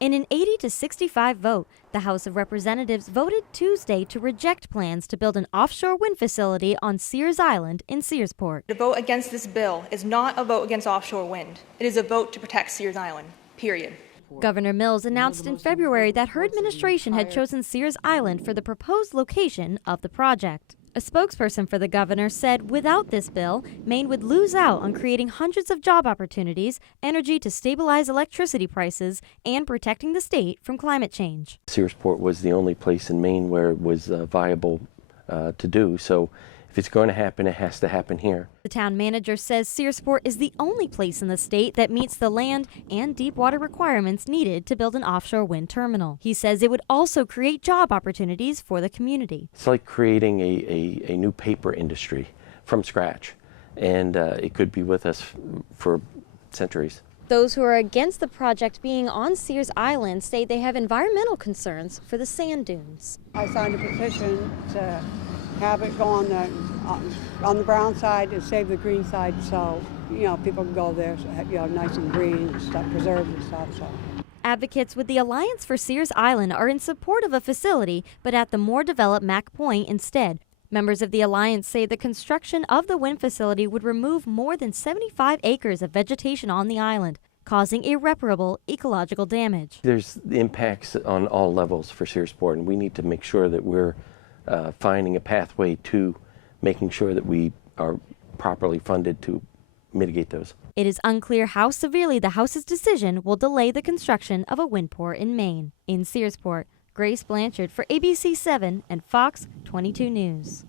In an 80 to 65 vote, the House of Representatives voted Tuesday to reject plans to build an offshore wind facility on Sears Island in Searsport. To vote against this bill is not a vote against offshore wind. It is a vote to protect Sears Island, period. Governor Mills announced in February that her administration had chosen Sears Island for the proposed location of the project. A spokesperson for the governor said without this bill, Maine would lose out on creating hundreds of job opportunities, energy to stabilize electricity prices, and protecting the state from climate change. Searsport was the only place in Maine where it was viable to do, so if it's going to happen, it has to happen here. The town manager says Searsport is the only place in the state that meets the land and deep water requirements needed to build an offshore wind terminal. He says it would also create job opportunities for the community. It's like creating a new paper industry from scratch, and it could be with us for centuries. Those who are against the project being on Sears Island say they have environmental concerns for the sand dunes. I signed a petition to have it go on the brown side and save the green side, so people can go there, so, nice and green and stuff, preserved and stuff. So. Advocates with the Alliance for Sears Island are in support of a facility, but at the more developed Mack Point instead. Members of the Alliance say the construction of the wind facility would remove more than 75 acres of vegetation on the island, causing irreparable ecological damage. There's impacts on all levels for Searsport, and we need to make sure that we're finding a pathway to making sure that we are properly funded to mitigate those. It is unclear how severely the House's decision will delay the construction of a wind port in Maine. In Searsport, Grace Blanchard for ABC 7 and Fox 22 News.